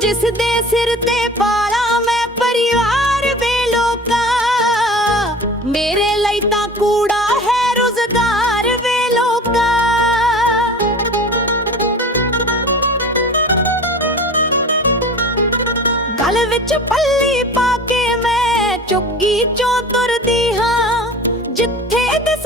ਜਿਸ ਦੇ ਸਿਰ ਤੇ ਪਾਲਾ ਮੈਂ ਪਰਿਵਾਰ ਵੇ ਲੋਕਾਂ। ਮੇਰੇ ਲਈ ਤਾਂ ਕੂੜਾ ਹੈ ਰੁਜ਼ਗਾਰ ਵੇ ਲੋਕਾਂ। ਗਲ ਵਿੱਚ ਪੱਲੀ ਪਾ ਕੇ ਮੈਂ ਚੁੱਕੀ ਚੋਂ ਤੁਰਦੀ ਹਾਂ। ਜਿੱਥੇ ਦਿਸ